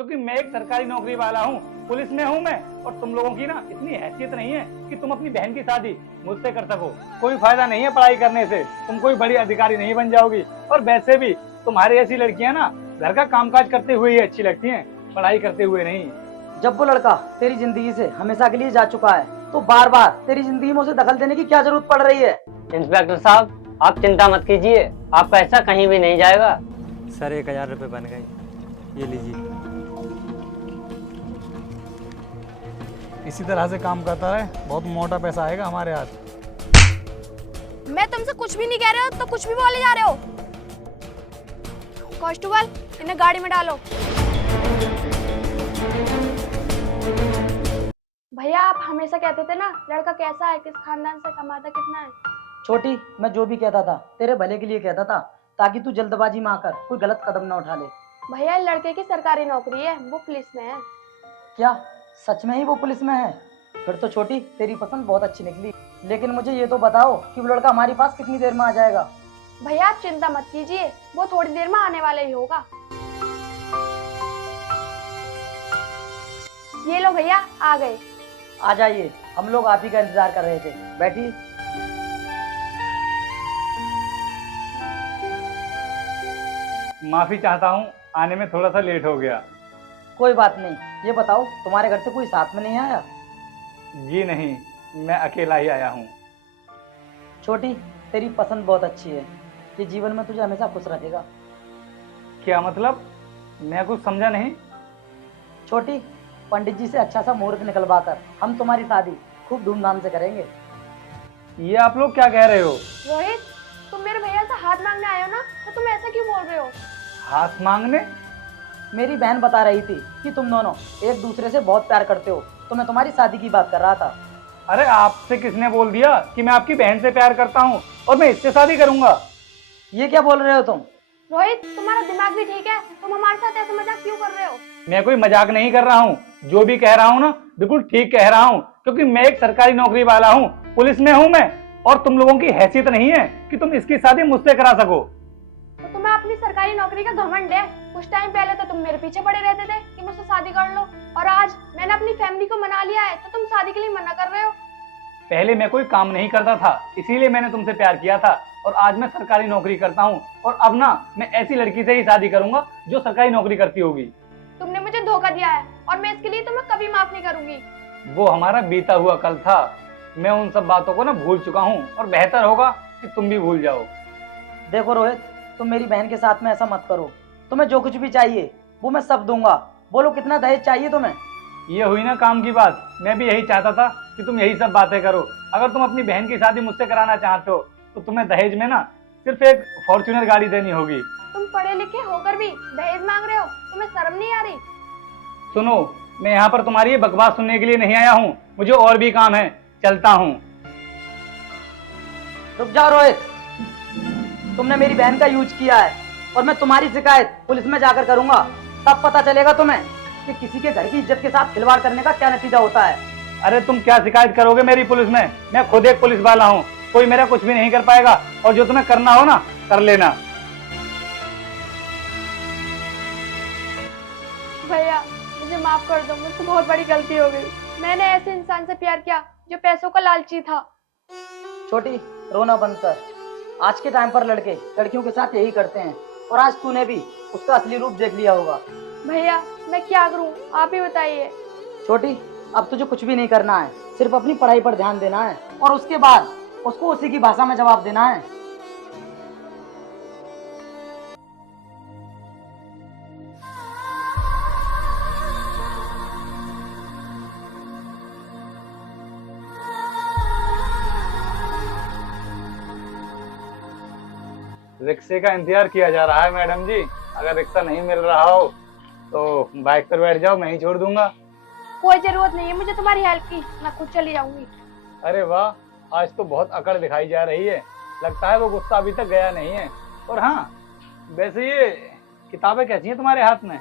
क्योंकि मैं एक सरकारी नौकरी वाला हूँ, पुलिस में हूँ मैं। और तुम लोगों की ना इतनी हैसियत नहीं है कि तुम अपनी बहन की शादी मुझसे कर सको। कोई फायदा नहीं है पढ़ाई करने से, तुम कोई बड़ी अधिकारी नहीं बन जाओगी। और वैसे भी तुम्हारी ऐसी लड़कियां ना घर का कामकाज करते हुए ही अच्छी लगती हैं, पढ़ाई करते हुए नहीं। जब वो लड़का तेरी जिंदगी से हमेशा के लिए जा चुका है तो बार बार तेरी जिंदगी में उसे दखल देने की क्या जरूरत पड़ रही है? इंस्पेक्टर साहब, आप चिंता मत कीजिए, आपका ऐसा कहीं भी नहीं जाएगा। सर 1000 रुपये बन गए, ये लीजिए। इसी तरह से काम करता रहे, बहुत मोटा पैसा आएगा हमारे हाथ। मैं तुमसे कुछ भी नहीं कह रहे हो तो कुछ भी बोले जा रहे हो। कांस्टेबल, इन्हें गाड़ी में डालो। भैया, आप हमेशा कहते थे ना लड़का कैसा है, किस खानदान से, कमाता कितना है। छोटी, मैं जो भी कहता था तेरे भले के लिए कहता था, ताकि तू जल्दबाजी में आकर कोई गलत कदम न उठा ले। भैया, लड़के की सरकारी नौकरी है, वो पुलिस में है। क्या सच में ही वो पुलिस में है? फिर तो छोटी तेरी पसंद बहुत अच्छी निकली, लेकिन मुझे ये तो बताओ कि वो लड़का हमारे पास कितनी देर में आ जाएगा? भैया, आप चिंता मत कीजिए, वो थोड़ी देर में आने वाला ही होगा। ये लो भैया, आ गए। आ जाइए, हम लोग आप ही का इंतजार कर रहे थे। बैठिए। माफी चाहता हूँ, आने में थोड़ा सा लेट हो गया। कोई बात नहीं। ये बताओ, तुम्हारे घर से कोई साथ में नहीं आया? जी नहीं, मैं अकेला ही आया हूँ। छोटी, तेरी पसंद बहुत अच्छी है, ये जीवन में तुझे हमेशा खुश रखेगा। क्या मतलब? मैं कुछ समझा नहीं। छोटी, पंडित जी से अच्छा सा मुहूर्त निकलवा कर हम तुम्हारी शादी खूब धूमधाम से करेंगे। ये आप लोग क्या कह रहे हो? रोहित, तुम मेरे भैया से हाथ मांगने आए हो ना, तो तुम ऐसा क्यों बोल रहे हो? हाथ मांगने? मेरी बहन बता रही थी कि तुम दोनों एक दूसरे से बहुत प्यार करते हो, तो मैं तुम्हारी शादी की बात कर रहा था। अरे आपसे किसने बोल दिया कि मैं आपकी बहन से प्यार करता हूँ और मैं इससे शादी करूंगा? ये क्या बोल रहे हो तुम? रोहित, तुम्हारा दिमाग भी ठीक है? तुम हमारे साथ ऐसा मजाक क्यों कर रहे हो? मैं कोई मजाक नहीं कर रहा हूँ, जो भी कह रहा हूँ ना बिल्कुल ठीक कह रहा हूँ, क्योंकि मैं एक सरकारी नौकरी वाला हूँ, पुलिस में हूँ मैं। और तुम लोगों की हैसियत नहीं है कि तुम इसकी शादी मुझसे करा सको। तो तुम्हें अपनी सरकारी नौकरी का घमंड है। कुछ टाइम पहले तो तुम मेरे पीछे पड़े रहते थे कि मुझसे शादी कर लो, और आज मैंने अपनी फैमिली को मना लिया है तो तुम शादी के लिए मना कर रहे हो। पहले मैं कोई काम नहीं करता था, इसीलिए मैंने तुमसे प्यार किया था, और आज मैं सरकारी नौकरी करता हूँ। और अब ना मैं ऐसी लड़की से ही शादी करूंगा जो सरकारी नौकरी करती होगी। तुमने मुझे धोखा दिया है और मैं इसके लिए तुम्हें कभी माफ नहीं करूंगी। वो हमारा बीता हुआ कल था, मैं उन सब बातों को ना भूल चुका हूँ, और बेहतर होगा कि तुम भी भूल जाओ। देखो रोहित, तुम मेरी बहन के साथ में ऐसा मत करो। तुम्हें जो कुछ भी चाहिए वो मैं सब दूंगा। बोलो, कितना दहेज चाहिए तुम्हें? ये हुई ना काम की बात। मैं भी यही चाहता था कि तुम यही सब बातें करो। अगर तुम अपनी बहन की शादी मुझसे कराना चाहते हो तो तुम्हें दहेज में ना सिर्फ एक फॉर्च्यूनर गाड़ी देनी होगी। तुम पढ़े लिखे होकर भी दहेज मांग रहे हो, तुम्हें शर्म नहीं आ रही? सुनो, मैं यहाँ पर तुम्हारी ये बकवास सुनने के लिए नहीं आया हूँ, मुझे और भी काम है, चलता हूँ। रुक जाओ रोहित, तुमने मेरी बहन का यूज किया है और मैं तुम्हारी शिकायत पुलिस में जाकर करूंगा। तब पता चलेगा तुम्हें कि किसी के घर की इज्जत के साथ खिलवाड़ करने का क्या नतीजा होता है। अरे तुम क्या शिकायत करोगे मेरी पुलिस में? मैं खुद एक पुलिस वाला हूँ, कोई मेरा कुछ भी नहीं कर पाएगा। और जो तुम्हें करना हो ना कर लेना। भैया, मुझे माफ कर दो, मुझसे बहुत बड़ी गलती हो गई। मैंने ऐसे इंसान से प्यार किया जो पैसों का लालची था। छोटी, रोना बंद कर। आज के टाइम पर लड़के लड़कियों के साथ यही करते हैं, और आज तूने भी उसका असली रूप देख लिया होगा। भैया, मैं क्या करूं, आप ही बताइए। छोटी, अब तुझे कुछ भी नहीं करना है, सिर्फ अपनी पढ़ाई पर ध्यान देना है, और उसके बाद उसको उसी की भाषा में जवाब देना है। रिक्शे का इंतजार किया जा रहा है मैडम जी। अगर रिक्शा नहीं मिल रहा हो तो बाइक पर बैठ जाओ, मैं ही छोड़ दूंगा। कोई जरूरत नहीं है मुझे तुम्हारी हेल्प की, मैं खुद चली जाऊंगी। अरे वाह, आज तो बहुत अकड़ दिखाई जा रही है, लगता है वो गुस्सा अभी तक गया नहीं है। और हाँ, वैसे ये किताबें कैसी हैं तुम्हारे हाथ में?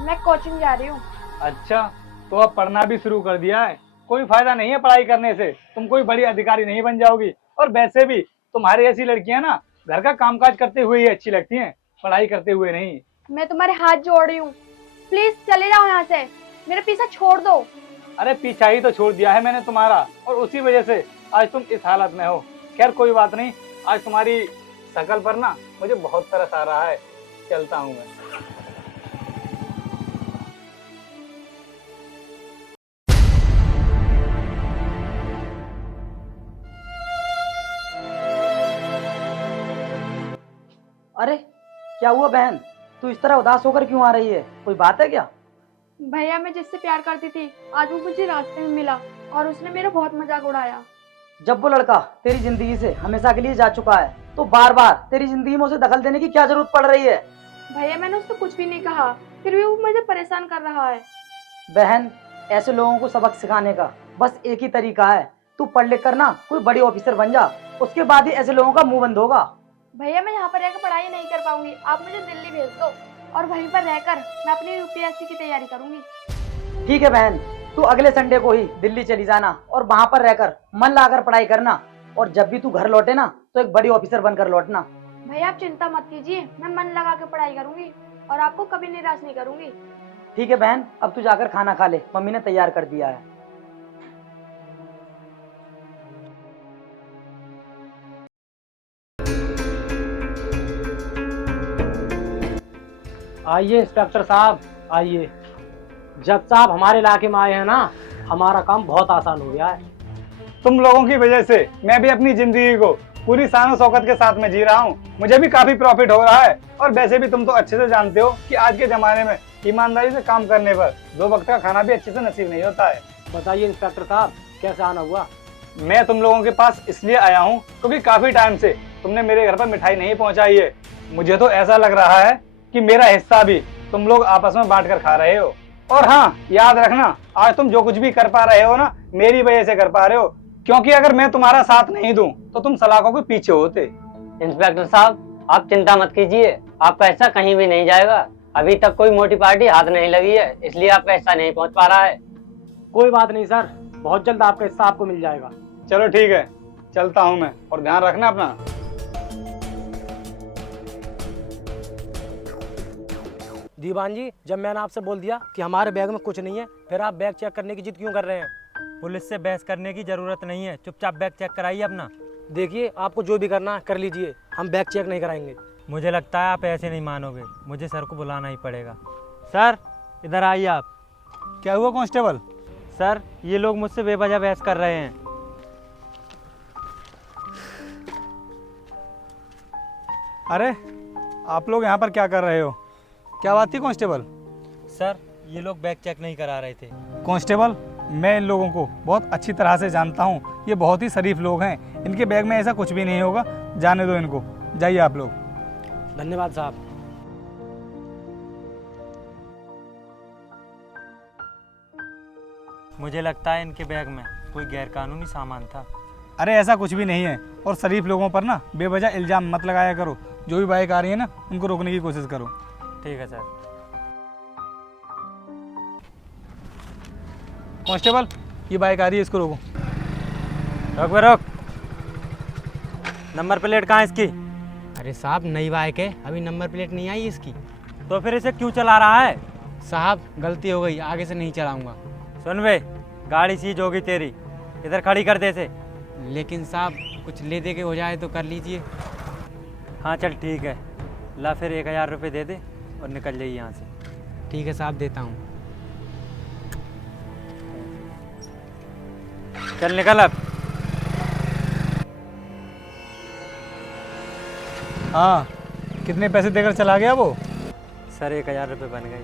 मैं कोचिंग जा रही हूँ। अच्छा, तो अब पढ़ना भी शुरू कर दिया है। कोई फायदा नहीं है पढ़ाई करने से, तुम कोई बड़ी अधिकारी नहीं बन जाओगी। और वैसे भी तुम्हारी ऐसी लड़कियां ना घर का कामकाज करते हुए ही अच्छी लगती हैं, पढ़ाई करते हुए नहीं। मैं तुम्हारे हाथ जोड़ रही हूँ, प्लीज चले जाओ यहाँ से, मेरा पीछा छोड़ दो। अरे पीछा ही तो छोड़ दिया है मैंने तुम्हारा, और उसी वजह से आज तुम इस हालत में हो। खैर कोई बात नहीं, आज तुम्हारी शकल पर ना मुझे बहुत तरस आ रहा है। चलता हूँ मैं। अरे क्या हुआ बहन, तू इस तरह उदास होकर क्यों आ रही है? कोई बात है क्या? भैया मैं जिससे प्यार करती थी आज वो मुझे रास्ते में मिला और उसने मेरा बहुत मजाक उड़ाया। जब वो लड़का तेरी जिंदगी से हमेशा के लिए जा चुका है तो बार बार तेरी जिंदगी में उसे दखल देने की क्या जरूरत पड़ रही है? भैया मैंने उससे कुछ भी नहीं कहा, फिर भी वो मुझे परेशान कर रहा है। बहन, ऐसे लोगों को सबक सिखाने का बस एक ही तरीका है, तू पढ़ लिख कर ना कोई बड़ी ऑफिसर बन जा, उसके बाद ही ऐसे लोगों का मुंह बंद होगा। भैया मैं यहाँ पर रहकर पढ़ाई नहीं कर पाऊंगी, आप मुझे दिल्ली भेज दो और वहीं पर रहकर मैं अपनी यूपीएससी की तैयारी करूंगी। ठीक है बहन, तू अगले संडे को ही दिल्ली चली जाना और वहां पर रहकर मन लगाकर पढ़ाई करना, और जब भी तू घर लौटे ना तो एक बड़ी ऑफिसर बनकर लौटना। भैया आप चिंता मत कीजिए, मैं मन लगा के पढ़ाई करूंगी और आपको कभी निराश नहीं करूंगी। ठीक है बहन, अब तू जाकर खाना खा ले, मम्मी ने तैयार कर दिया है। आइए इंस्पेक्टर साहब आइए। जब से आप हमारे इलाके में आए हैं ना, हमारा काम बहुत आसान हो गया है। तुम लोगों की वजह से मैं भी अपनी जिंदगी को पूरी शान शौकत के साथ में जी रहा हूँ, मुझे भी काफी प्रॉफिट हो रहा है। और वैसे भी तुम तो अच्छे से जानते हो कि आज के जमाने में ईमानदारी से काम करने पर 2 वक्त का खाना भी अच्छे से नसीब नहीं होता है। बताइए इंस्पेक्टर साहब, कैसे आना हुआ? मैं तुम लोगों के पास इसलिए आया हूँ क्योंकि काफी टाइम से तुमने मेरे घर पर मिठाई नहीं पहुँचाई है। मुझे तो ऐसा लग रहा है कि मेरा हिस्सा भी तुम लोग आपस में बांट कर खा रहे हो। और हाँ, याद रखना, आज तुम जो कुछ भी कर पा रहे हो ना, मेरी वजह से कर पा रहे हो, क्योंकि अगर मैं तुम्हारा साथ नहीं दूं तो तुम सलाखों के पीछे होते। इंस्पेक्टर साहब, आप चिंता मत कीजिए, आपका हिस्सा कहीं भी नहीं जाएगा। अभी तक कोई मोटी पार्टी हाथ नहीं लगी है, इसलिए आपका हिस्सा नहीं पहुंच पा रहा है। कोई बात नहीं सर, बहुत जल्द आपका हिस्सा आपको मिल जाएगा। चलो ठीक है, चलता हूँ मैं, और ध्यान रखना अपना। दीवान जी, जब मैंने आपसे बोल दिया कि हमारे बैग में कुछ नहीं है, फिर आप बैग चेक करने की जिद क्यों कर रहे हैं? पुलिस से बहस करने की जरूरत नहीं है, चुपचाप बैग चेक कराइए अपना। देखिए, आपको जो भी करना है कर लीजिए, हम बैग चेक नहीं कराएंगे। मुझे लगता है आप ऐसे नहीं मानोगे, मुझे सर को बुलाना ही पड़ेगा। सर इधर आइए आप। क्या हुआ कांस्टेबल? सर ये लोग मुझसे बेवजह बहस कर रहे हैं। अरे आप लोग यहाँ पर क्या कर रहे हो? क्या बात थी कांस्टेबल? सर ये लोग बैग चेक नहीं करा रहे थे। कांस्टेबल, मैं इन लोगों को बहुत अच्छी तरह से जानता हूँ, ये बहुत ही शरीफ लोग हैं, इनके बैग में ऐसा कुछ भी नहीं होगा, जाने दो इनको, जाइए आप लोग। धन्यवाद साहब। मुझे लगता है इनके बैग में कोई गैरकानूनी सामान था। अरे ऐसा कुछ भी नहीं है, और शरीफ लोगों पर ना बेवजह इल्ज़ाम मत लगाया करो। जो भी बाइक आ रही है ना, उनको रोकने की कोशिश करो। ठीक है सर। कांस्टेबल, ये बाइक आ रही है, इसको रोको। रोक बे रोक। नंबर प्लेट कहाँ है इसकी? अरे साहब नई बाइक है, अभी नंबर प्लेट नहीं आई इसकी। तो फिर इसे क्यों चला रहा है? साहब गलती हो गई, आगे से नहीं चलाऊंगा। सुन बे, गाड़ी सीज होगी तेरी, इधर खड़ी कर दे इसे। लेकिन साहब कुछ ले दे के हो जाए तो कर लीजिए। हाँ चल ठीक है, ला फिर 1000 रुपये दे दे और निकल जाइए यहाँ से। ठीक है साहब, देता हूँ। चल निकल अब। हाँ, कितने पैसे देकर चला गया वो? सर 1000 रुपये बन गए,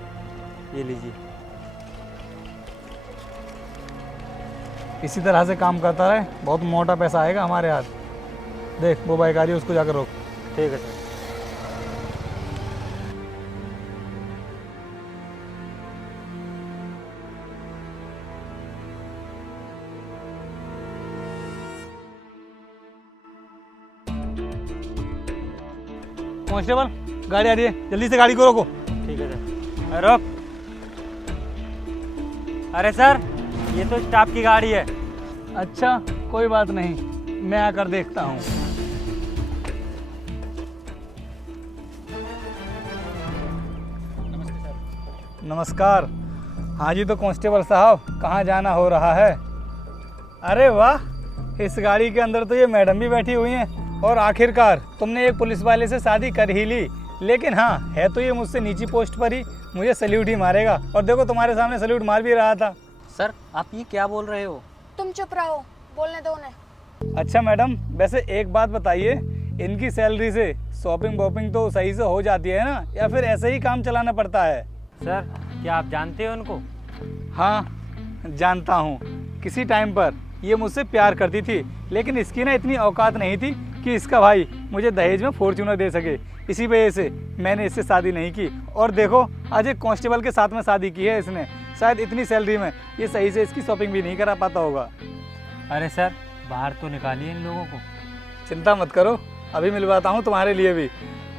ये लीजिए। इसी तरह से काम करता रहे, बहुत मोटा पैसा आएगा हमारे हाथ। देख वो बाइक आ रही है, उसको जाकर रोक। ठीक है सर। कांस्टेबल, गाड़ी आ रही है, जल्दी से गाड़ी को रोको। ठीक है सर। रोक। अरे सर, ये तो स्टाफ की गाड़ी है। अच्छा कोई बात नहीं, मैं आकर देखता हूँ। नमस्कार। हाँ जी, तो कांस्टेबल साहब कहाँ जाना हो रहा है? अरे वाह, इस गाड़ी के अंदर तो ये मैडम भी बैठी हुई हैं और आखिरकार तुमने एक पुलिस वाले से शादी कर ही ली। लेकिन हाँ, है तो ये मुझसे नीची पोस्ट पर ही, मुझे सल्यूट ही मारेगा। और देखो तुम्हारे सामने सल्यूट मार भी रहा था। सर आप ये क्या बोल रहे हो? तुम चुप रहो, बोलने दो उन्हें। अच्छा मैडम, वैसे एक बात बताइए, इनकी सैलरी से शॉपिंग वॉपिंग तो सही से हो जाती है ना, या फिर ऐसे ही काम चलाना पड़ता है? सर क्या आप जानते हो उनको? हाँ जानता हूँ। किसी टाइम पर ये मुझसे प्यार करती थी, लेकिन इसकी ना इतनी औकात नहीं थी कि इसका भाई मुझे दहेज में फॉर्च्यूनर दे सके। इसी वजह से मैंने इससे शादी नहीं की। और देखो, आज एक कांस्टेबल के साथ में शादी की है इसने। शायद इतनी सैलरी में ये सही से इसकी शॉपिंग भी नहीं करा पाता होगा। अरे सर, बाहर तो निकालिए इन लोगों को। चिंता मत करो, अभी मिलवाता हूँ तुम्हारे लिए भी।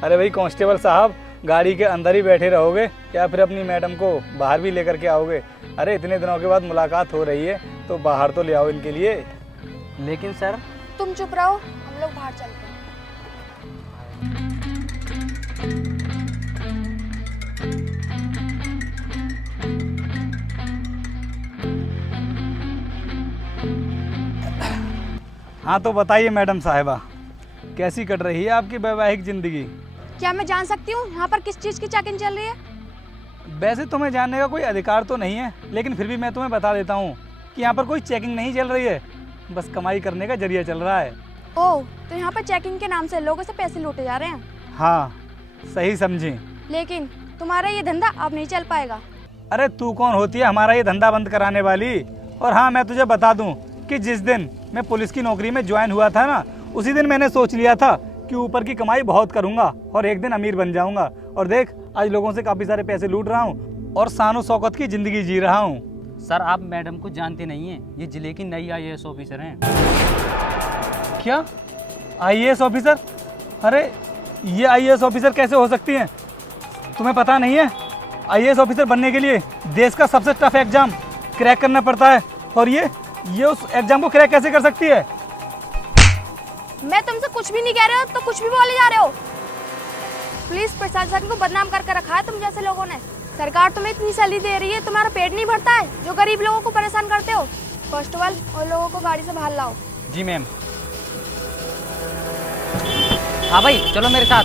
अरे भाई कांस्टेबल साहब, गाड़ी के अंदर ही बैठे रहोगे या फिर अपनी मैडम को बाहर भी लेकर के आओगे? अरे इतने दिनों के बाद मुलाकात हो रही है तो बाहर तो ले आओ इनके लिए। लेकिन सर तुम चुप रहो, हम लोग बाहर चलते हैं। हाँ तो बताइए मैडम साहिबा, कैसी कट रही है आपकी वैवाहिक ज़िंदगी? क्या मैं जान सकती हूँ यहाँ पर किस चीज़ की चेकिंग चल रही है? वैसे तुम्हें जानने का कोई अधिकार तो नहीं है, लेकिन फिर भी मैं तुम्हें बता देता हूँ कि यहाँ पर कोई चेकिंग नहीं चल रही है, बस कमाई करने का जरिया चल रहा है। ओह, तो यहाँ पर चेकिंग के नाम से लोगों से पैसे लूटे जा रहे हैं। हाँ सही समझी। लेकिन तुम्हारा ये धंधा अब नहीं चल पाएगा। अरे तू कौन होती है हमारा ये धंधा बंद कराने वाली? और हाँ, मैं तुझे बता दूँ कि जिस दिन मैं पुलिस की नौकरी में ज्वाइन हुआ था ना, उसी दिन मैंने सोच लिया था कि ऊपर की कमाई बहुत करूँगा और एक दिन अमीर बन जाऊँगा। और देख, आज लोगों से काफ़ी सारे पैसे लूट रहा हूँ और शान शौकत की ज़िंदगी जी रहा हूँ। सर आप मैडम को जानते नहीं हैं, ये जिले की नई IAS ऑफिसर हैं। क्या IAS ऑफिसर? अरे ये IAS ऑफिसर कैसे हो सकती हैं? तुम्हें पता नहीं है, IAS ऑफिसर बनने के लिए देश का सबसे टफ एग्जाम क्रैक करना पड़ता है। और ये उस एग्जाम को क्रैक कैसे कर सकती है? मैं तुमसे कुछ भी नहीं कह रहे हो तो कुछ भी बोले जा रहे हो। पुलिस प्रशासन को बदनाम करके रखा है तुम जैसे लोगों ने। सरकार तुम्हें इतनी सैलरी दे रही है, तुम्हारा पेट नहीं भरता है जो गरीब लोगों को परेशान करते हो। कांस्टेबल, और लोगों को गाड़ी से बाहर लाओ। जी मैम। हाँ भाई चलो मेरे साथ।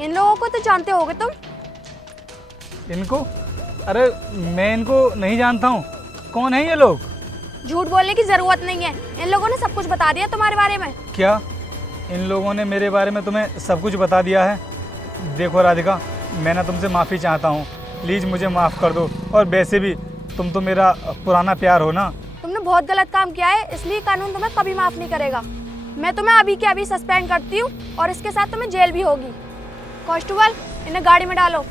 इन लोगों को तो जानते होगे तुम। इनको? अरे मैं इनको नहीं जानता हूँ। कौन है ये लोग? झूठ बोलने की जरूरत नहीं है, इन लोगों ने सब कुछ बता दिया तुम्हारे बारे में। क्या इन लोगों ने मेरे बारे में तुम्हें सब कुछ बता दिया है? देखो राधिका, मैं ना तुमसे माफ़ी चाहता हूँ, प्लीज़ मुझे माफ़ कर दो। और वैसे भी तुम तो मेरा पुराना प्यार हो ना। तुमने बहुत गलत काम किया है, इसलिए कानून तुम्हें कभी माफ नहीं करेगा। मैं तुम्हें अभी के अभी सस्पेंड करती हूँ और इसके साथ तुम्हें जेल भी होगी। कांस्टेबल, इन्हें गाड़ी में डालो।